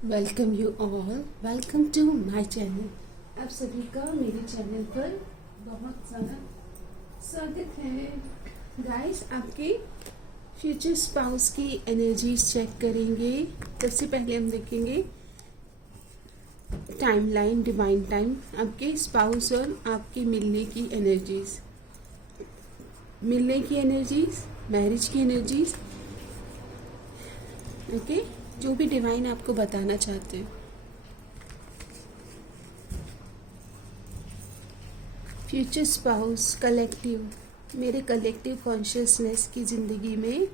Welcome you all, welcome to my channel. आप सभी का मेरे चैनल पर बहुत सारा स्वागत है। गाइस, आपके फ्यूचर स्पाउस की एनर्जीज चेक करेंगे। सबसे पहले हम देखेंगे टाइमलाइन, डिवाइन टाइम, आपके स्पाउस और आपके मिलने की एनर्जीज, मैरिज की एनर्जीज। ओके, जो भी डिवाइन आपको बताना चाहते हैं। फ्यूचर स्पाउस कलेक्टिव, मेरे कलेक्टिव कॉन्शियसनेस की ज़िंदगी में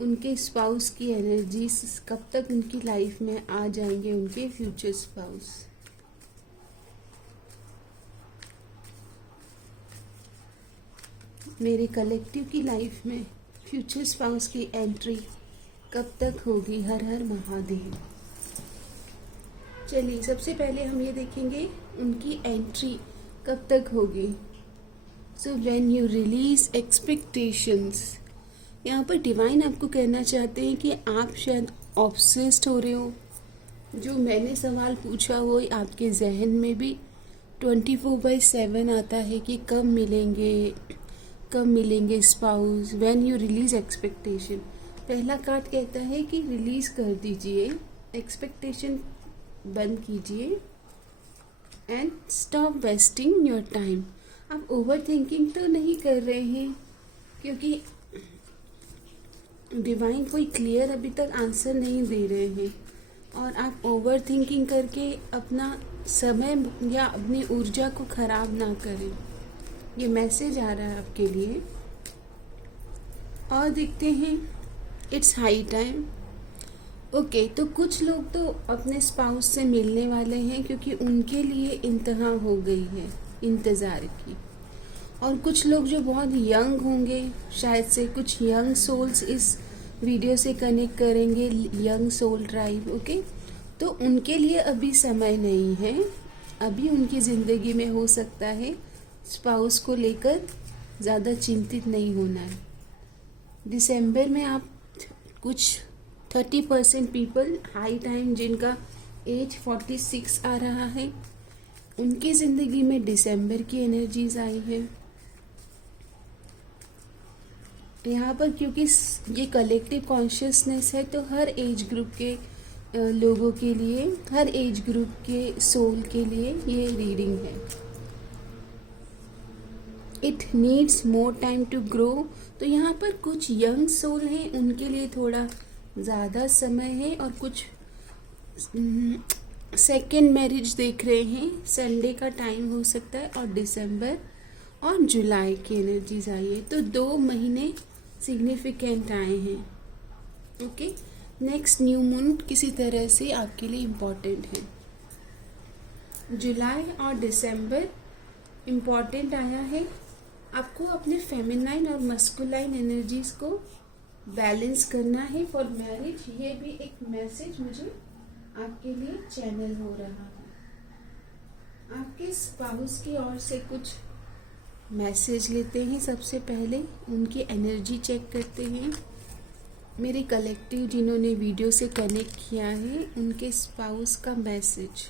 उनके स्पाउस की एनर्जीज कब तक उनकी लाइफ में आ जाएंगे, उनके फ्यूचर स्पाउस। मेरे कलेक्टिव की लाइफ में फ्यूचर स्पाउस की एंट्री कब तक होगी। हर हर महादेव। चलिए, सबसे पहले हम ये देखेंगे उनकी एंट्री कब तक होगी। So when you release expectations, यहाँ पर डिवाइन आपको कहना चाहते हैं कि आप शायद ऑब्सेस्ड हो रहे हो। जो मैंने सवाल पूछा वो आपके जहन में भी 24/7 आता है कि कब मिलेंगे spouse. When you release expectation, पहला कार्ड कहता है कि रिलीज कर दीजिए, एक्सपेक्टेशन बंद कीजिए and stop wasting your time. आप ओवर थिंकिंग तो नहीं कर रहे हैं, क्योंकि डिवाइन कोई क्लियर अभी तक आंसर नहीं दे रहे हैं, और आप ओवर थिंकिंग करके अपना समय या अपनी ऊर्जा को खराब ना करें। ये मैसेज आ रहा है आपके लिए। और देखते हैं, इट्स हाई टाइम। ओके, तो कुछ लोग तो अपने स्पाउस से मिलने वाले हैं, क्योंकि उनके लिए इंतहा हो गई है इंतज़ार की। और कुछ लोग जो बहुत यंग होंगे, शायद से कुछ यंग सोल्स इस वीडियो से कनेक्ट करेंगे, यंग सोल ड्राइव। ओके, तो उनके लिए अभी समय नहीं है। अभी उनकी ज़िंदगी में हो सकता है स्पाउस को लेकर ज़्यादा चिंतित नहीं होना है। दिसंबर में आप कुछ 30% पीपल, हाई टाइम जिनका एज 46 आ रहा है, उनकी ज़िंदगी में दिसंबर की एनर्जीज आई है। यहाँ पर क्योंकि ये कलेक्टिव कॉन्शियसनेस है, तो हर एज ग्रुप के लोगों के लिए, हर एज ग्रुप के सोल के लिए ये रीडिंग है। It needs more time to grow. तो यहाँ पर कुछ यंग सोल हैं, उनके लिए थोड़ा ज़्यादा समय है, और कुछ सेकेंड मैरिज देख रहे हैं, संडे का टाइम हो सकता है। और दिसंबर और जुलाई की एनर्जीज आई है, तो 2 महीने सिग्निफिकेंट आए हैं। ओके, नेक्स्ट न्यू मून किसी तरह से आपके लिए इम्पॉर्टेंट है। जुलाई और दिसंबर इम्पॉर्टेंट आया है। आपको अपने फेमिनाइन और मस्कुलाइन एनर्जीज को बैलेंस करना है फॉर मैरिज। ये भी एक मैसेज मुझे आपके लिए चैनल हो रहा है। आपके स्पाउस की ओर से कुछ मैसेज लेते हैं। सबसे पहले उनकी एनर्जी चेक करते हैं। मेरे कलेक्टिव जिन्होंने वीडियो से कनेक्ट किया है, उनके स्पाउस का मैसेज।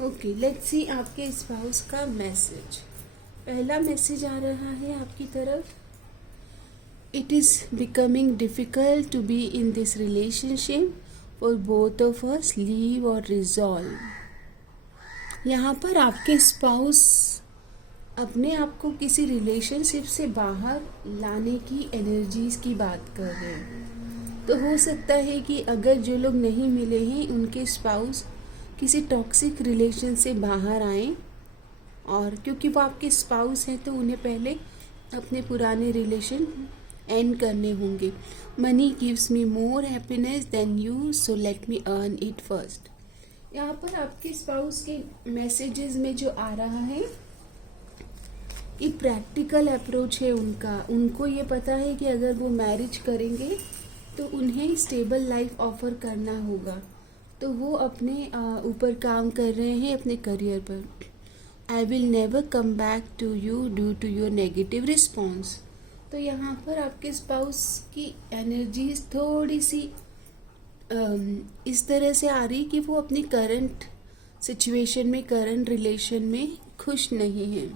ओके, लेट्स सी आपके स्पाउस का मैसेज। पहला मैसेज आ रहा है आपकी तरफ। It is becoming difficult to be in this relationship for both of us, leave और रिजॉल्व। यहाँ पर आपके स्पाउस अपने आप को किसी रिलेशनशिप से बाहर लाने की एनर्जीज की बात कर रहे हैं। तो हो सकता है कि अगर जो लोग नहीं मिले हैं, उनके स्पाउस किसी टॉक्सिक रिलेशन से बाहर आएं, और क्योंकि वो आपके स्पाउस हैं तो उन्हें पहले अपने पुराने रिलेशन एंड करने होंगे। Money gives me more happiness than you, so let me earn it first. यहाँ पर आपके स्पाउस के मैसेजेस में जो आ रहा है, ये प्रैक्टिकल अप्रोच है उनका। उनको ये पता है कि अगर वो मैरिज करेंगे तो उन्हें स्टेबल लाइफ ऑफर करना होगा, तो वो अपने ऊपर काम कर रहे हैं, अपने करियर पर। I will never come back to you due to your negative response. तो यहाँ पर आपके स्पाउस की एनर्जीज थोड़ी सी इस तरह से आ रही कि वो अपनी करंट सिचुएशन में, करंट रिलेशन में खुश नहीं है.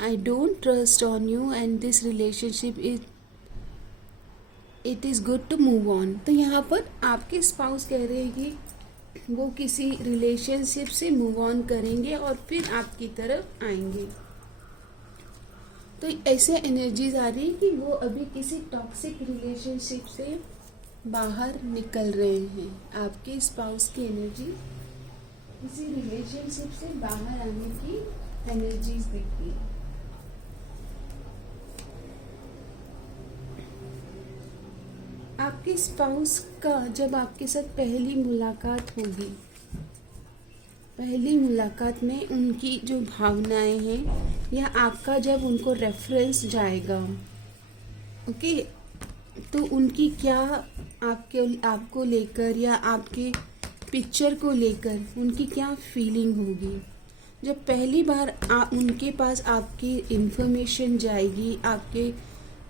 I don't trust on you and this relationship it is good to move on. तो यहाँ पर आपके स्पाउस कह रहे हैं कि वो किसी रिलेशनशिप से मूव ऑन करेंगे और फिर आपकी तरफ आएंगे. तो ऐसे एनर्जीज आ रही है कि वो अभी किसी टॉक्सिक रिलेशनशिप से बाहर निकल रहे हैं. आपके स्पाउस की एनर्जी किसी रिलेशनशिप से बाहर आने की एनर्जीज दिखती है. आपके स्पाउस का जब आपके साथ पहली मुलाकात होगी, पहली मुलाकात में उनकी जो भावनाएं हैं या आपका जब उनको रेफरेंस जाएगा, ओके, तो उनकी क्या आपको लेकर या आपके पिक्चर को लेकर उनकी क्या फीलिंग होगी. जब पहली बार उनके पास आपकी इन्फॉर्मेशन जाएगी, आपके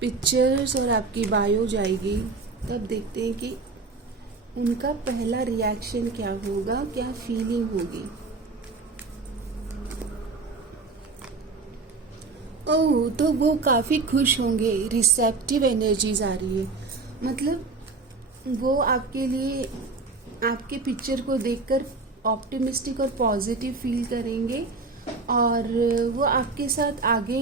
पिक्चर्स और आपकी बायो जाएगी, तब देखते हैं कि उनका पहला रिएक्शन क्या होगा, क्या फीलिंग होगी. ओह, तो वो काफ़ी खुश होंगे. रिसेप्टिव एनर्जीज आ रही है, मतलब वो आपके लिए आपके पिक्चर को देखकर ऑप्टिमिस्टिक और पॉजिटिव फील करेंगे और वो आपके साथ आगे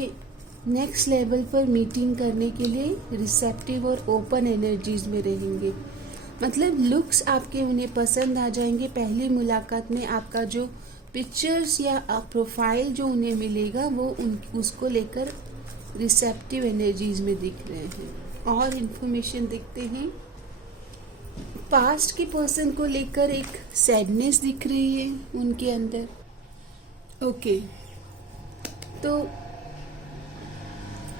नेक्स्ट लेवल पर मीटिंग करने के लिए रिसेप्टिव और ओपन एनर्जीज में रहेंगे. मतलब लुक्स आपके उन्हें पसंद आ जाएंगे. पहली मुलाकात में आपका जो पिक्चर्स या प्रोफाइल जो उन्हें मिलेगा वो उसको लेकर रिसेप्टिव एनर्जीज में दिख रहे हैं. और इन्फॉर्मेशन दिखते हैं, पास्ट के पर्सन को लेकर एक सैडनेस दिख रही है उनके अंदर. ओके, तो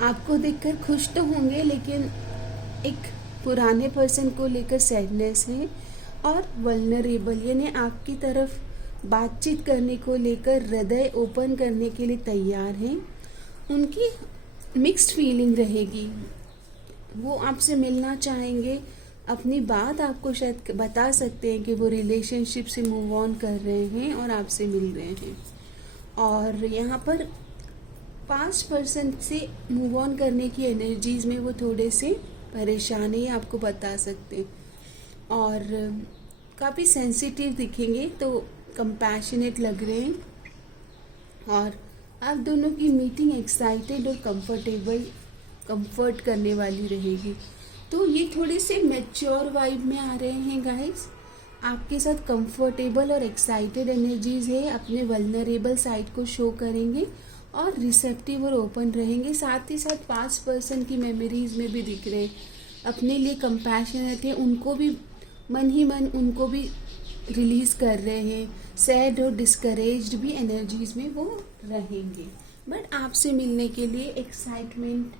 आपको देखकर खुश तो होंगे, लेकिन एक पुराने पर्सन को लेकर सैडनेस है. और वल्नरेबल यानी आपकी तरफ बातचीत करने को लेकर हृदय ओपन करने के लिए तैयार हैं. उनकी मिक्स्ड फीलिंग रहेगी. वो आपसे मिलना चाहेंगे, अपनी बात आपको शायद बता सकते हैं कि वो रिलेशनशिप से मूव ऑन कर रहे हैं और आपसे मिल रहे हैं. और यहाँ पर 5% से मूव ऑन करने की एनर्जीज में वो थोड़े से परेशान है, आपको बता सकते हैं. और काफ़ी सेंसिटिव दिखेंगे, तो कंपैशनेट लग रहे हैं. और आप दोनों की मीटिंग एक्साइटेड और कंफर्ट करने वाली रहेगी. तो ये थोड़े से मैच्योर वाइब में आ रहे हैं गाइस. आपके साथ कंफर्टेबल और एक्साइटेड एनर्जीज है, अपने वल्नरेबल साइड को शो करेंगे और रिसेप्टिव और ओपन रहेंगे. साथ ही साथ 5% की मेमोरीज में भी दिख रहे हैं, अपने लिए कंपैशनेट है, उनको भी मन ही मन उनको भी रिलीज़ कर रहे हैं. सैड और डिस्करेज्ड भी एनर्जीज में वो रहेंगे, बट आपसे मिलने के लिए एक्साइटमेंट,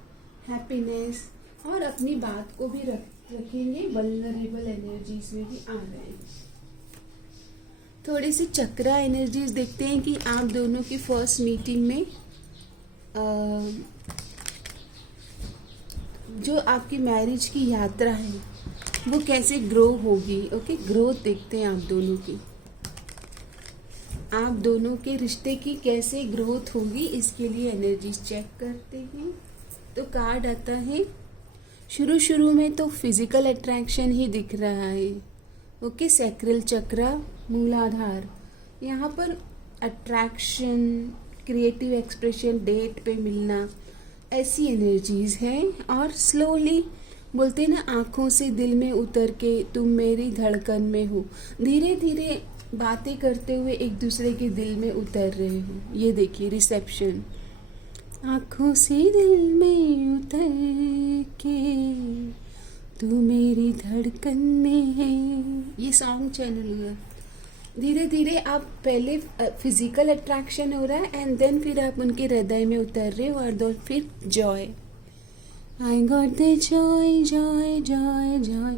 हैप्पीनेस और अपनी बात को भी रखेंगे. वल्नरेबल एनर्जीज में भी आ रहे हैं. थोड़ी सी चक्रा एनर्जीज देखते हैं कि आप दोनों की फर्स्ट मीटिंग में जो आपकी मैरिज की यात्रा है वो कैसे ग्रो होगी. ओके, ग्रोथ देखते हैं आप दोनों की, आप दोनों के रिश्ते की कैसे ग्रोथ होगी, इसके लिए एनर्जीज चेक करते हैं. तो कार्ड आता है, शुरू में तो फिजिकल अट्रैक्शन ही दिख रहा है. ओके, सैक्रल चक्रा, मूलाधार, यहाँ पर अट्रैक्शन, क्रिएटिव एक्सप्रेशन, डेट पे मिलना, ऐसी एनर्जीज हैं. और स्लोली बोलते ना, आँखों से दिल में उतर के तुम मेरी धड़कन में हो, धीरे धीरे बातें करते हुए एक दूसरे के दिल में उतर रहे हो. ये देखिए रिसेप्शन, आँखों से दिल में उतर के तू मेरी धड़कन में है. ये सॉन्ग चैनल हुआ. धीरे धीरे आप पहले फिजिकल अट्रैक्शन हो रहा है एंड देन फिर आप उनके हृदय में उतर रहे हो. और फिर Joy, I got the joy, joy, joy, joy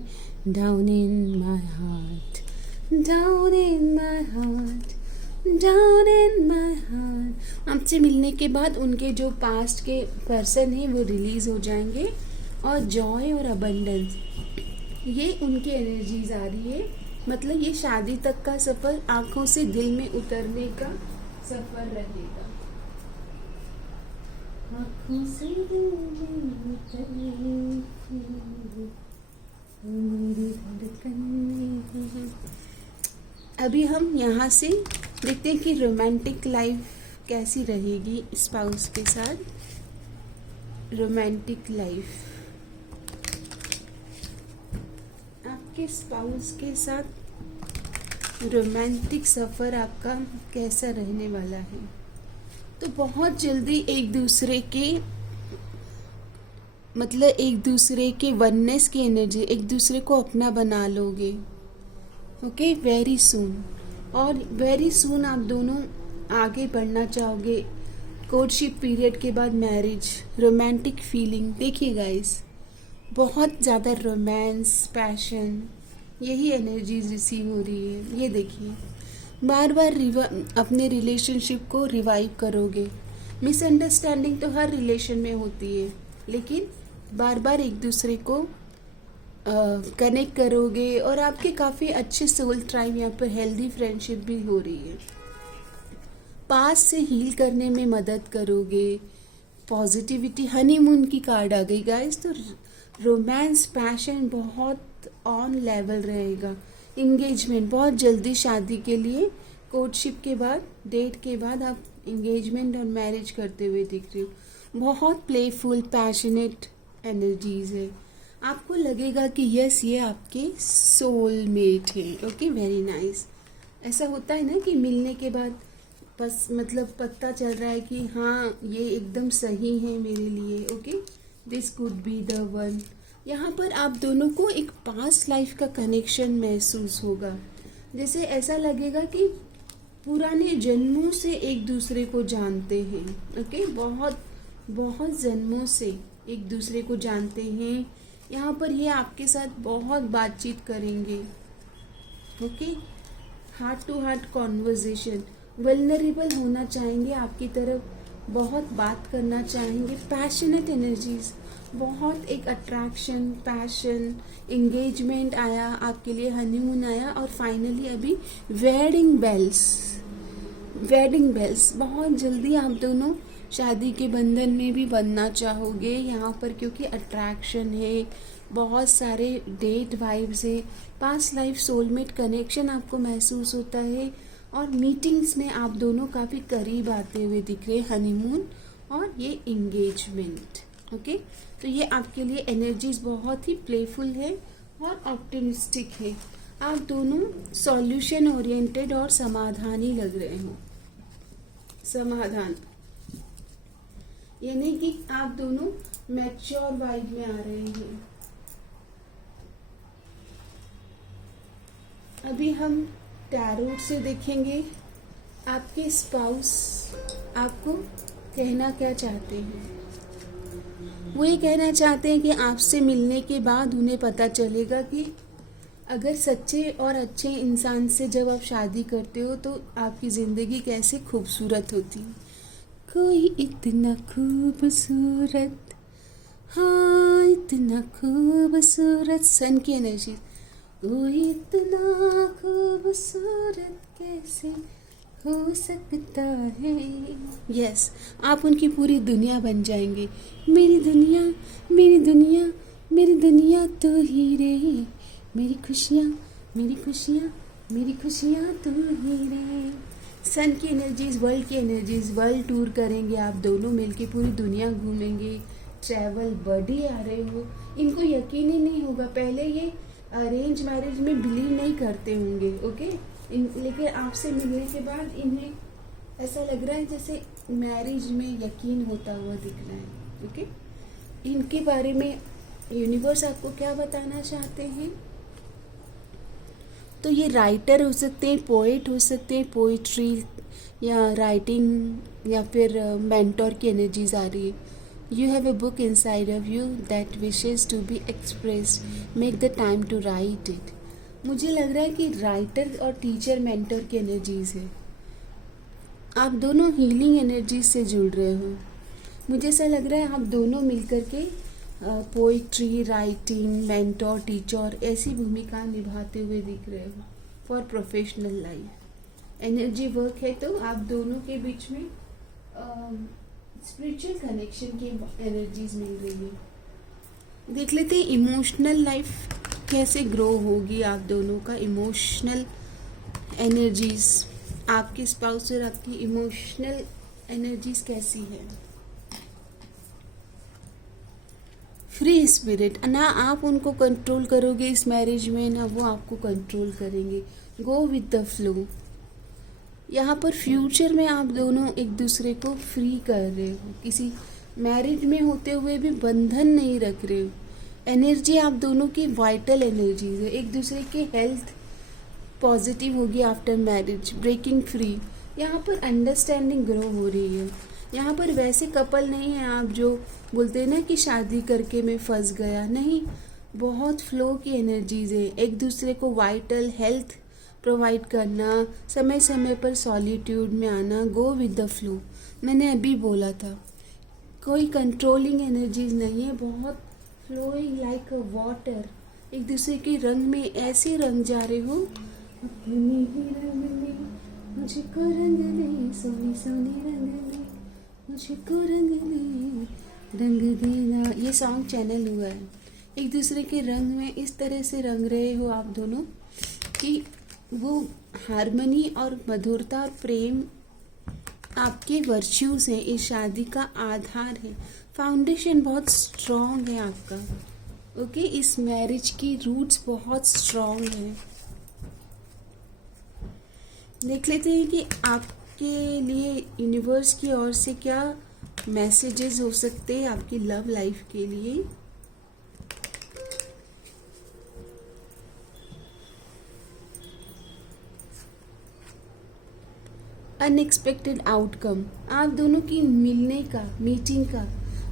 down in my heart, down in my heart, down in my heart. आपसे मिलने के बाद उनके जो पास्ट के पर्सन हैं वो रिलीज हो जाएंगे और जॉय और अबंडेंस, ये उनकी एनर्जीज आ रही है। मतलब ये शादी तक का सफर आंखों से दिल में उतरने का सफर रहेगा। आंखों से दिल में उतरने की मेरी धड़कन में। अभी हम यहाँ से देखते हैं कि रोमांटिक लाइफ कैसी रहेगी स्पाउस के साथ। रोमांटिक लाइफ आपके स्पाउस के साथ रोमांटिक सफ़र आपका कैसा रहने वाला है। तो बहुत जल्दी एक दूसरे के मतलब एक दूसरे के वननेस की एनर्जी, एक दूसरे को अपना बना लोगे। Okay, very soon. और वेरी सून आप दोनों आगे बढ़ना चाहोगे। कोर्टशिप पीरियड के बाद मैरिज, रोमांटिक फीलिंग। देखिए गाइस, बहुत ज़्यादा रोमांस, पैशन, यही एनर्जीज रिसीव हो रही है। ये देखिए, बार बार अपने रिलेशनशिप को रिवाइव करोगे। मिसअंडरस्टैंडिंग तो हर रिलेशन में होती है, लेकिन बार बार एक दूसरे को कनेक्ट करोगे। और आपके काफ़ी अच्छे सोल ट्राइब, यहाँ पर हेल्दी फ्रेंडशिप भी हो रही है। पास से हील करने में मदद करोगे। पॉजिटिविटी, हनीमून की कार्ड आ गई गाइस। तो रोमांस, पैशन बहुत ऑन लेवल रहेगा। इंगेजमेंट, बहुत जल्दी शादी के लिए कोर्टशिप के बाद, डेट के बाद आप इंगेजमेंट और मैरिज करते हुए दिख रहे हो। बहुत प्लेफुल, पैशनेट एनर्जीज है। आपको लगेगा कि यस, ये आपके सोलमेट हैं। Okay, very nice. ऐसा होता है ना कि मिलने के बाद बस मतलब पता चल रहा है कि हाँ, ये एकदम सही है मेरे लिए। Okay, this could be the one. यहाँ पर आप दोनों को एक पास्ट लाइफ का कनेक्शन महसूस होगा। जैसे ऐसा लगेगा कि पुराने जन्मों से एक दूसरे को जानते हैं। ओके, बहुत बहुत जन्मों से एक दूसरे को जानते हैं। यहाँ पर ये आपके साथ बहुत बातचीत करेंगे। Okay, heart to heart conversation, vulnerable होना चाहेंगे आपकी तरफ, बहुत बात करना चाहेंगे। पैशनेट एनर्जीज, बहुत एक अट्रैक्शन, पैशन, एंगेजमेंट आया आपके लिए, हनीमून आया, और फाइनली अभी वेडिंग बेल्स। वेडिंग बेल्स, बहुत जल्दी आप दोनों शादी के बंधन में भी बंधना चाहोगे यहाँ पर, क्योंकि अट्रैक्शन है, बहुत सारे डेट वाइब्स है, पास्ट लाइफ सोलमेट कनेक्शन आपको महसूस होता है। और मीटिंग्स में आप दोनों काफ़ी करीब आते हुए दिख रहे हैं, हनीमून और ये इंगेजमेंट। ओके, तो ये आपके लिए एनर्जीज बहुत ही प्लेफुल है और ऑप्टिमिस्टिक है। आप दोनों सॉल्यूशन ओरिएंटेड और समाधानी लग रहे हो। समाधान यानी कि आप दोनों मैच्योर वाइब में आ रहे हैं। अभी हम टैरोट से देखेंगे आपके स्पाउस आपको कहना क्या चाहते हैं। वो ये कहना चाहते हैं कि आपसे मिलने के बाद उन्हें पता चलेगा कि अगर सच्चे और अच्छे इंसान से जब आप शादी करते हो तो आपकी ज़िंदगी कैसे खूबसूरत होती है। कोई इतना खूबसूरत, हाँ इतना खूबसूरत, सन की एनर्जी, कोई इतना खूबसूरत कैसे हो सकता है। यस, आप उनकी पूरी दुनिया बन जाएंगे। मेरी दुनिया, मेरी दुनिया, मेरी दुनिया तो ही रे, मेरी खुशियाँ, मेरी खुशियाँ, मेरी खुशियाँ तो ही रे। सन की एनर्जीज, वर्ल्ड की एनर्जीज, वर्ल्ड टूर करेंगे आप दोनों मिलके, पूरी दुनिया घूमेंगे। ट्रैवल बडी आ रहे हो, इनको यकीन ही नहीं होगा। पहले ये अरेंज मैरिज में बिलीव नहीं करते होंगे। ओके, लेकिन आपसे मिलने के बाद इन्हें ऐसा लग रहा है जैसे मैरिज में यकीन होता हुआ दिख रहा है। ओके, इनके बारे में यूनिवर्स आपको क्या बताना चाहते हैं। तो ये राइटर हो सकते हैं, पोएट हो सकते हैं, पोइट्री या राइटिंग, या फिर मेंटोर की एनर्जीज आ रही है। You have a book inside of you that wishes to be expressed. Make the time to write it. मुझे लग रहा है कि राइटर और टीचर, मेंटर की एनर्जीज है। आप दोनों हीलिंग एनर्जीज से जुड़ रहे हो। मुझे ऐसा लग रहा है आप दोनों मिलकर के पोइट्री, राइटिंग, मेंटोर, टीचर ऐसी भूमिका निभाते हुए दिख रहे हो for professional life. Energy work है तो आप दोनों के बीच में स्पिरिचुअल कनेक्शन की एनर्जीज मिल रही है। देख लेते हैं इमोशनल लाइफ कैसे ग्रो होगी आप दोनों का। इमोशनल एनर्जीज, आपके स्पाउस और आपकी इमोशनल एनर्जीज कैसी है। फ्री स्पिरिट, ना आप उनको कंट्रोल करोगे इस मैरिज में, ना वो आपको कंट्रोल करेंगे। Go with the flow. यहाँ पर फ्यूचर में आप दोनों एक दूसरे को फ्री कर रहे हो, किसी मैरिज में होते हुए भी बंधन नहीं रख रहे हो। एनर्जी आप दोनों की वाइटल एनर्जीज है। एक दूसरे की हेल्थ पॉजिटिव होगी आफ्टर मैरिज, ब्रेकिंग फ्री। यहाँ पर अंडरस्टैंडिंग ग्रो हो रही है। यहाँ पर वैसे कपल नहीं है आप जो बोलते हैं ना कि शादी करके मैं फंस गया, नहीं, बहुत फ्लो की एनर्जीज है। एक दूसरे को वाइटल हेल्थ प्रोवाइड करना, समय समय पर सॉलिट्यूड में आना, गो विद द फ्लो। मैंने अभी बोला था कोई कंट्रोलिंग एनर्जीज नहीं है, बहुत फ्लोइंग लाइक अ वाटर। एक दूसरे के रंग में ऐसे रंग जा रहे हो, अपने ही रंग में मुझको रंग दे, सोनी सोनी रंग दे, मुझको रंग दे, रंग देना। ये सॉन्ग चैनल हुआ है। एक दूसरे के रंग में इस तरह से रंग रहे हो आप दोनों कि वो हार्मनी और मधुरता और प्रेम आपके वर्च्यूज हैं, इस शादी का आधार है। फाउंडेशन बहुत स्ट्रॉन्ग है आपका, ओके। इस मैरिज की रूट्स बहुत स्ट्रॉन्ग हैं। देख लेते हैं कि आपके लिए यूनिवर्स की ओर से क्या मैसेजेस हो सकते हैं आपकी लव लाइफ के लिए। अनएक्सपेक्टेड आउटकम, आप दोनों की मिलने का, मीटिंग का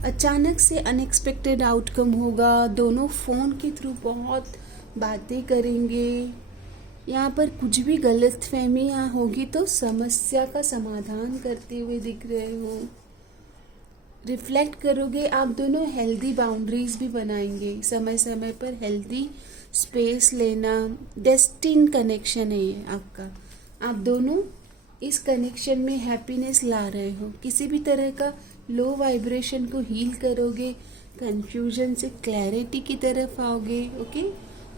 अचानक से अनएक्सपेक्टेड आउटकम होगा। दोनों फ़ोन के थ्रू बहुत बातें करेंगे। यहाँ पर कुछ भी गलतफहमी होगी तो समस्या का समाधान करते हुए दिख रहे हो। रिफ्लेक्ट करोगे आप दोनों, हेल्दी बाउंड्रीज भी बनाएंगे, समय समय पर हेल्दी स्पेस लेना। डेस्टिन कनेक्शन है ये आपका। आप दोनों इस कनेक्शन में हैप्पीनेस ला रहे हो। किसी भी तरह का लो वाइब्रेशन को हील करोगे, कंफ्यूजन से क्लैरिटी की तरफ आओगे, ओके।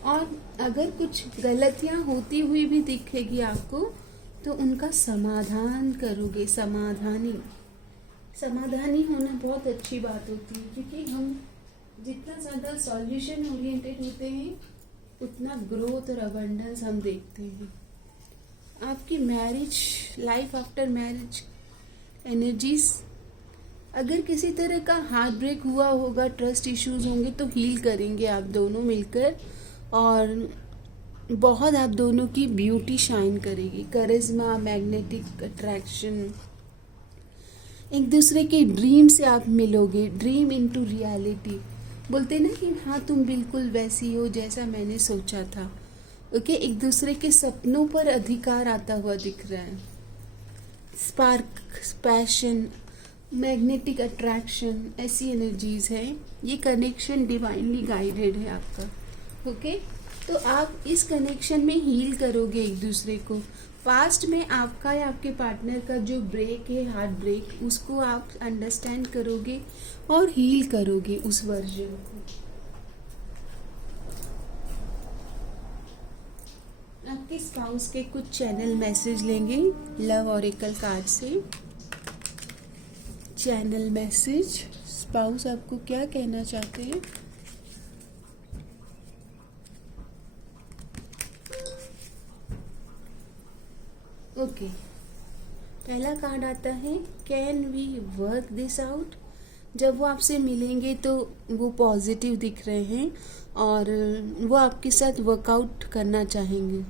और अगर कुछ गलतियाँ होती हुई भी दिखेगी आपको तो उनका समाधान करोगे। समाधानी होना बहुत अच्छी बात होती है, क्योंकि हम जितना ज़्यादा सॉल्यूशन ओरिएंटेड होते हैं उतना ग्रोथ और अबंडेंस हम देखते हैं। आपकी marriage life after marriage energies, अगर किसी तरह का हार्ट ब्रेक हुआ होगा, ट्रस्ट इश्यूज होंगे तो हील करेंगे आप दोनों मिलकर, और बहुत आप दोनों की ब्यूटी शाइन करेगी। करिश्मा, मैग्नेटिक अट्रैक्शन, एक दूसरे के ड्रीम से आप मिलोगे, ड्रीम इनटू रियलिटी। बोलते ना कि हाँ तुम बिल्कुल वैसी हो जैसा मैंने सोचा था, ओके। एक दूसरे के सपनों पर अधिकार आता हुआ दिख रहा है। स्पार्क, पैशन, मैग्नेटिक अट्रैक्शन, ऐसी एनर्जीज है। ये कनेक्शन डिवाइनली गाइडेड है आपका, ओके। तो आप इस कनेक्शन में हील करोगे एक दूसरे को। पास्ट में आपका या आपके पार्टनर का जो ब्रेक है, हार्ट ब्रेक, उसको आप अंडरस्टैंड करोगे और हील करोगे उस वर्जन को। आपके स्पाउस के कुछ चैनल मैसेज लेंगे लव ऑरेकल कार्ड से। चैनल मैसेज, स्पाउस आपको क्या कहना चाहते हैं। ओके, पहला कार्ड आता है can we work this out. जब वो आपसे मिलेंगे तो वो पॉजिटिव दिख रहे हैं और वो आपके साथ वर्कआउट करना चाहेंगे,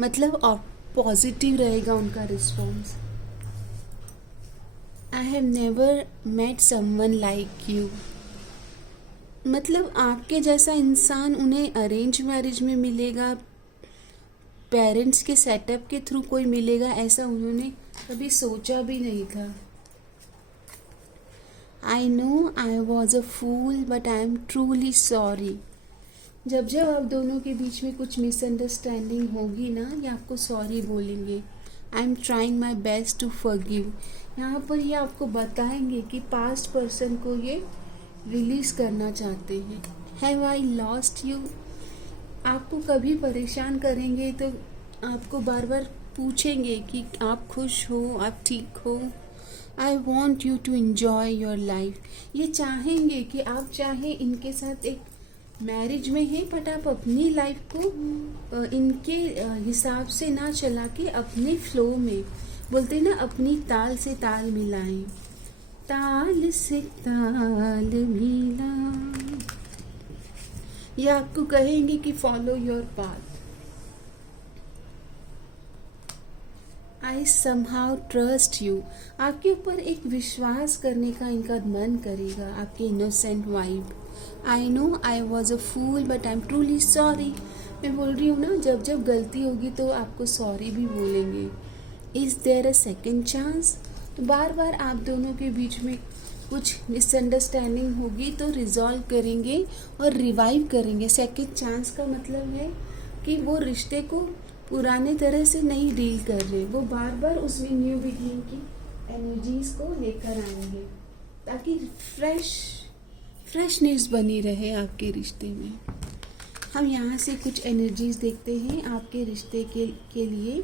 मतलब पॉजिटिव रहेगा उनका response. I have never met someone like you, मतलब आपके जैसा इंसान उन्हें अरेंज मैरिज में मिलेगा, पेरेंट्स के सेटअप के थ्रू कोई मिलेगा, ऐसा उन्होंने कभी सोचा भी नहीं था। I know I was a fool but I am truly sorry. जब जब आप दोनों के बीच में कुछ मिसअंडरस्टैंडिंग होगी ना, ये आपको सॉरी बोलेंगे। I am trying my best to forgive. यहाँ पर ये आपको बताएंगे कि पास्ट पर्सन को ये रिलीज करना चाहते हैं। Have I lost you. आपको कभी परेशान करेंगे तो आपको बार बार पूछेंगे कि आप खुश हो, आप ठीक हो। I want you to enjoy your life. ये चाहेंगे कि आप चाहे इनके साथ एक मैरिज में है, बट आप अपनी लाइफ को इनके हिसाब से ना चला के अपने फ्लो में, बोलते हैं ना, अपनी ताल से ताल मिलाएं। ताल से ताल मिला। ये आपको कहेंगे कि follow your path. I somehow trust you. आपके ऊपर एक विश्वास करने का इनका मन करेगा, आपके innocent vibe. I know I was a fool but I am truly sorry. मैं बोल रही हूँ ना, जब जब गलती होगी तो आपको सॉरी भी बोलेंगे। Is there a second chance. तो बार बार आप दोनों के बीच में कुछ मिसअंडरस्टैंडिंग होगी तो रिजॉल्व करेंगे और रिवाइव करेंगे। सेकेंड चांस का मतलब है कि वो रिश्ते को पुराने तरह से नहीं डील कर रहे, वो बार बार उसमें न्यू बिगिनिंग की एनर्जीज को लेकर आएंगे, ताकि फ्रेशनेस बनी रहे आपके रिश्ते में। हम यहाँ से कुछ एनर्जीज देखते हैं आपके रिश्ते के लिए।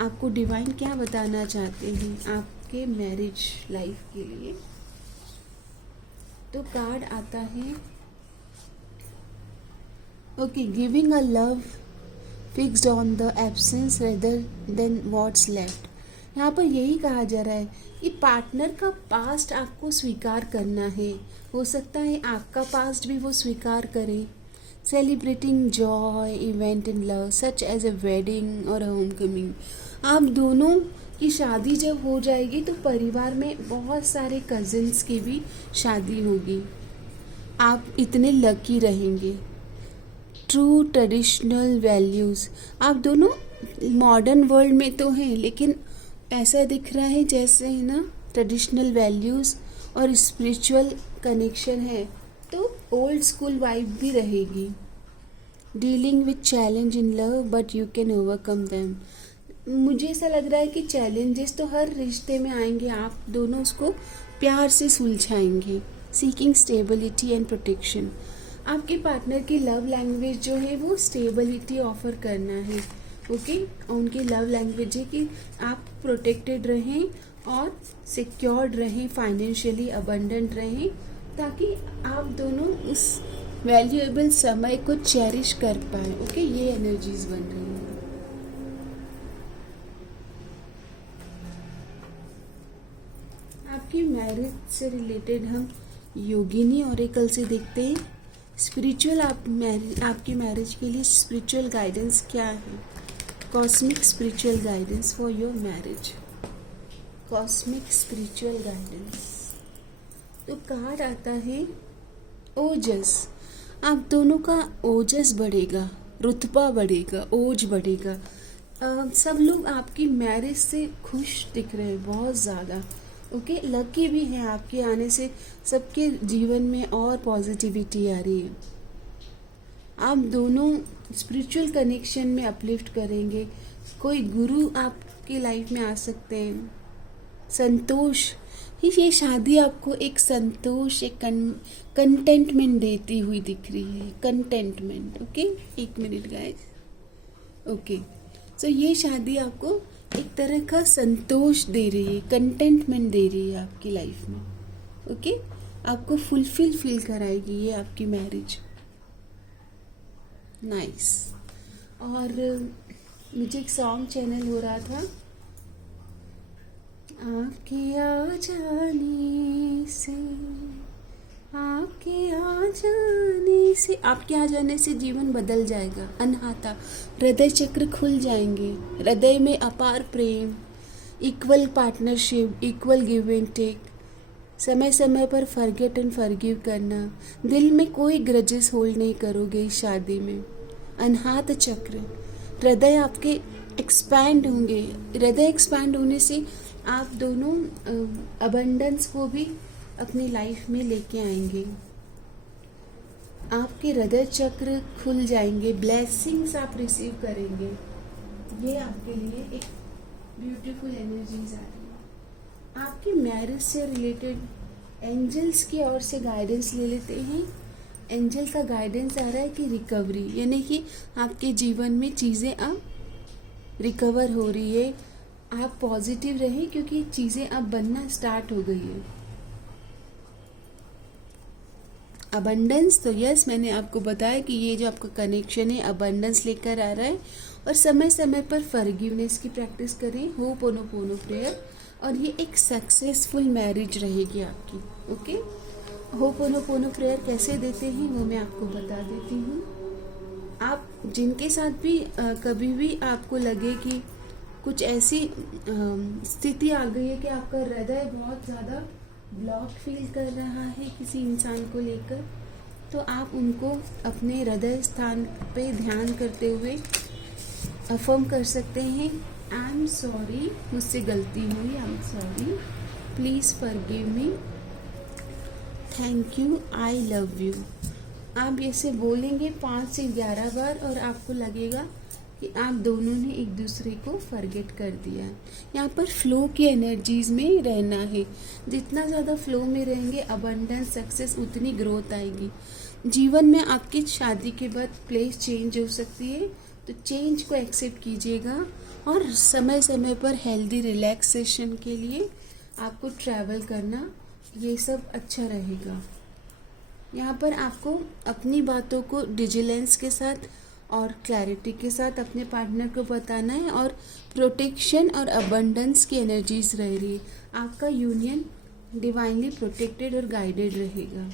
आपको डिवाइन क्या बताना चाहते हैं आपके मैरिज लाइफ के लिए। तो कार्ड आता है, okay, giving a love fixed on the absence rather than what's left. यहाँ पर यही कहा जा रहा है कि पार्टनर का पास्ट आपको स्वीकार करना है। हो सकता है आपका पास्ट भी वो स्वीकार करे। Celebrating joy event in love such as a wedding और होम कमिंग। आप दोनों की शादी जब हो जाएगी तो परिवार में बहुत सारे कजिन्स की भी शादी होगी। आप इतने लकी रहेंगे। True traditional values. आप दोनों मॉडर्न वर्ल्ड में तो हैं, लेकिन ऐसा दिख रहा है जैसे है ना, ट्रेडिशनल वैल्यूज़ और स्पिरिचुअल कनेक्शन है, तो ओल्ड स्कूल वाइब भी रहेगी। Dealing with challenge in love but you can overcome them. मुझे ऐसा लग रहा है कि चैलेंजेस तो हर रिश्ते में आएंगे, आप दोनों उसको प्यार से सुलझाएंगे। Seeking stability and protection. आपके पार्टनर की लव लैंग्वेज जो है वो स्टेबिलिटी ऑफर करना है। ओके, उनकी लव लैंग्वेज है कि आप प्रोटेक्टेड रहें और सिक्योर्ड रहें, फाइनेंशियली अबंडेंट रहें, ताकि आप दोनों उस वैल्यूएबल समय को चेरिश कर पाए। ओके, ये एनर्जीज बन रही हैं। आपकी मैरिज से रिलेटेड हम योगिनी ओरेकल से देखते हैं। स्पिरिचुअल आपकी मैरिज के लिए स्पिरिचुअल गाइडेंस क्या है। Cosmic spiritual guidance for your marriage. Cosmic spiritual guidance. तो कार्ड आता है ओजस। आप दोनों का ओजस बढ़ेगा, रुतबा बढ़ेगा, ओज बढ़ेगा। सब लोग आपकी मैरिज से खुश दिख रहे हैं बहुत ज़्यादा। ओके, लकी भी हैं आपके आने से, सबके जीवन में और पॉजिटिविटी आ रही है। आप दोनों स्पिरिचुअल कनेक्शन में अपलिफ्ट करेंगे। कोई गुरु आपकी लाइफ में आ सकते हैं। संतोष, ये शादी आपको एक संतोष, एक कंटेंटमेंट देती हुई दिख रही है। कंटेंटमेंट। ओके, एक मिनट गाइस। ओके, सो ये शादी आपको एक तरह का संतोष दे रही है, कंटेंटमेंट दे रही है आपकी लाइफ में। ओके, आपको फुलफिल फील कराएगी ये आपकी मैरिज। नाइस। और मुझे एक सॉन्ग चैनल हो रहा था, आपके आ जाने से, आपके आ जाने से, आपके आ जाने से जीवन बदल जाएगा। अनहाता हृदय चक्र खुल जाएंगे। हृदय में अपार प्रेम, equal partnership, equal give and take, समय समय पर फॉरगेट एंड फॉरगिव करना। दिल में कोई ग्रजेस होल्ड नहीं करोगे इस शादी में। अनहात चक्र, हृदय आपके एक्सपैंड होंगे। हृदय एक्सपैंड होने से आप दोनों अबंडेंस को भी अपनी लाइफ में लेके आएंगे। आपके हृदय चक्र खुल जाएंगे, ब्लेसिंग्स आप रिसीव करेंगे। ये आपके लिए एक ब्यूटीफुल एनर्जीज आ रही है। आपके मैरिज से रिलेटेड एंजल्स की ओर से गाइडेंस ले लेते हैं। एंजल का गाइडेंस आ रहा है कि रिकवरी, यानी कि आपके जीवन में चीज़ें अब रिकवर हो रही है। आप पॉजिटिव रहें क्योंकि चीज़ें अब बनना स्टार्ट हो गई है। अबंडेंस, तो यस, मैंने आपको बताया कि ये जो आपका कनेक्शन है अबंडेंस लेकर आ रहा है। और समय समय पर फॉरगिवनेस की प्रैक्टिस करें, होपोनोपोनो प्रेयर, और ये एक सक्सेसफुल मैरिज रहेगी आपकी। ओके, होपोनोपोनो प्रेयर कैसे देते हैं वो मैं आपको बता देती हूँ। आप जिनके साथ भी कभी भी आपको लगे कि कुछ ऐसी स्थिति आ गई है कि आपका हृदय बहुत ज़्यादा ब्लॉक फील कर रहा है किसी इंसान को लेकर, तो आप उनको अपने हृदय स्थान पे ध्यान करते हुए अफर्म कर सकते हैं। आई एम सॉरी, मुझसे गलती हुई, I am sorry, please forgive me, thank you, I love you. आप ऐसे बोलेंगे 5 से 11 बार और आपको लगेगा कि आप दोनों ने एक दूसरे को फॉरगेट कर दिया। यहाँ पर फ्लो की एनर्जीज में रहना है। जितना ज़्यादा फ्लो में रहेंगे, अबंडेंस, सक्सेस, उतनी ग्रोथ आएगी। जीवन में आपकी शादी के बाद प्लेस चेंज हो सकती है, तो चेंज को एक्सेप्ट कीजिएगा। और समय समय पर हेल्दी रिलैक्सेशन के लिए आपको ट्रैवल करना, ये सब अच्छा रहेगा। यहाँ पर आपको अपनी बातों को विजिलेंस के साथ और क्लैरिटी के साथ अपने पार्टनर को बताना है। और प्रोटेक्शन और अबंडेंस की एनर्जीज रह रही है। आपका यूनियन डिवाइनली प्रोटेक्टेड और गाइडेड रहेगा।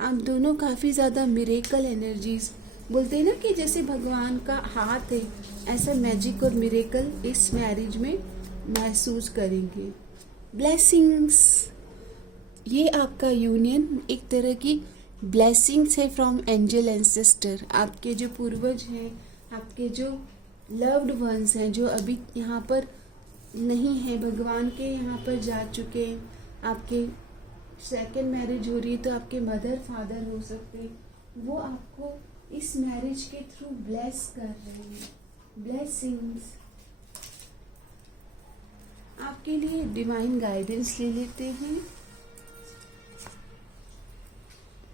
आप दोनों काफ़ी ज़्यादा मिरेकल एनर्जीज, बोलते हैं ना कि जैसे भगवान का हाथ है, ऐसा मैजिक और मिरेकल इस मैरिज में महसूस करेंगे। ब्लेसिंग्स, ये आपका यूनियन एक तरह की ब्लेसिंग्स है फ्रॉम एंजल एंसेस्टर। आपके जो पूर्वज हैं, आपके जो लव्ड वंस हैं, जो अभी यहाँ पर नहीं है, भगवान के यहाँ पर जा चुके हैं। आपके सेकंड मैरिज हो रही है तो आपके मदर फादर हो सकते हैं, वो आपको इस मैरिज के थ्रू ब्लेस कर रहे हैं। ब्लेसिंग्स आपके लिए डिवाइन गाइडेंस ले लेते हैं।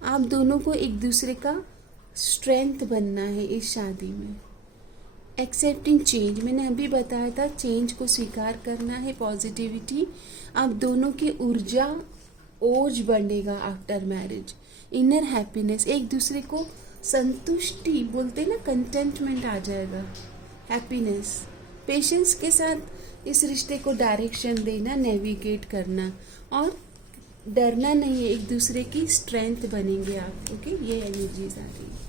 आप दोनों को एक दूसरे का स्ट्रेंथ बनना है इस शादी में। एक्सेप्टिंग चेंज, मैंने अभी बताया था, चेंज को स्वीकार करना है, पॉजिटिविटी। आप दोनों की ऊर्जा ओज बढ़ेगा आफ्टर मैरिज। इनर हैप्पीनेस, एक दूसरे को संतुष्टि, बोलते ना, कंटेंटमेंट आ जाएगा। हैप्पीनेस, पेशेंस के साथ इस रिश्ते को डायरेक्शन देना, नेविगेट करना, और डरना नहीं है, एक दूसरे की स्ट्रेंथ बनेंगे आप। ओके, ये एनर्जीज आ रही है।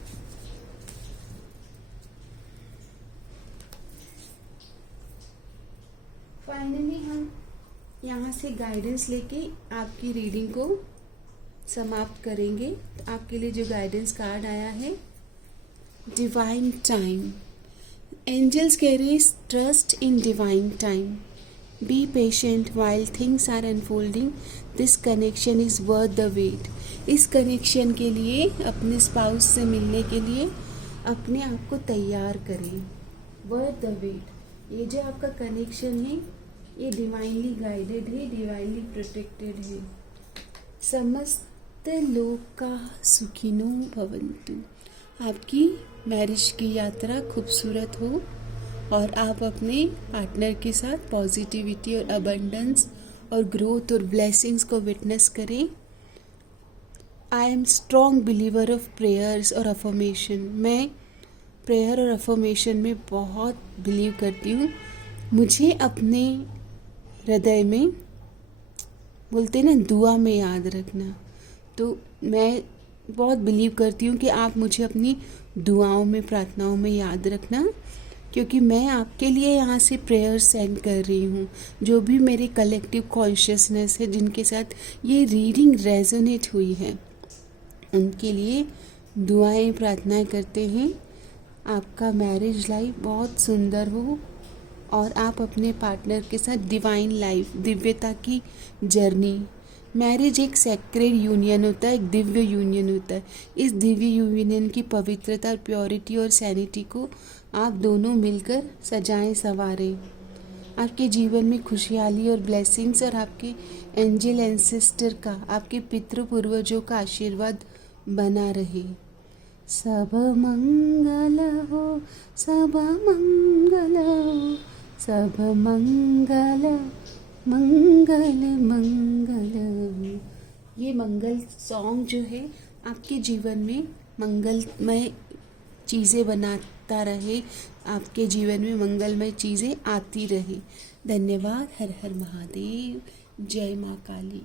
फाइनली हम यहाँ से गाइडेंस लेके आपकी रीडिंग को समाप्त करेंगे। तो आपके लिए जो गाइडेंस कार्ड आया है, डिवाइन टाइम। एंजल्स कह रहे हैं, trust in divine time, be patient while things are unfolding, this connection is worth the wait. इस कनेक्शन के लिए, अपने स्पाउस से मिलने के लिए अपने आप को तैयार करें। Worth the wait. ये जो आपका कनेक्शन है, ये डिवाइनली गाइडेड है, डिवाइनली प्रोटेक्टेड है। समस्त लोका सुखिनो भवन्तु। आपकी मैरिज की यात्रा खूबसूरत हो और आप अपने पार्टनर के साथ पॉजिटिविटी और अबंडेंस और ग्रोथ और ब्लेसिंग्स को विटनेस करें। I am strong believer of prayers और अफर्मेशन। मैं प्रेयर और अफर्मेशन में बहुत बिलीव करती हूँ। मुझे अपने हृदय में, बोलते हैं ना, दुआ में याद रखना। तो मैं बहुत बिलीव करती हूँ कि आप मुझे अपनी दुआओं में, प्रार्थनाओं में याद रखना, क्योंकि मैं आपके लिए यहाँ से प्रेयर सेंड कर रही हूँ। जो भी मेरे कलेक्टिव कॉन्शियसनेस है, जिनके साथ ये रीडिंग रेजोनेट हुई है, उनके लिए दुआएं, प्रार्थनाएं करते हैं। आपका मैरिज लाइफ बहुत सुंदर हो और आप अपने पार्टनर के साथ डिवाइन लाइफ, दिव्यता की जर्नी, मैरिज एक सेक्रेड यूनियन होता है, एक दिव्य यूनियन होता है। इस दिव्य यूनियन की पवित्रता और प्योरिटी और सैनिटी को आप दोनों मिलकर सजाएं संवारें। आपके जीवन में खुशहाली और ब्लेसिंग्स और आपके एंजल एंसेस्टर का, आपके पितृ पूर्वजों का आशीर्वाद बना रहे। सब मंगल हो, सब मंगल हो, सब मंगल मंगल मंगल। ये मंगल सॉन्ग जो है आपके जीवन में मंगलमय चीज़ें बनाता रहे, आपके जीवन में मंगलमय चीज़ें आती रहे। धन्यवाद। हर हर महादेव। जय माँ काली।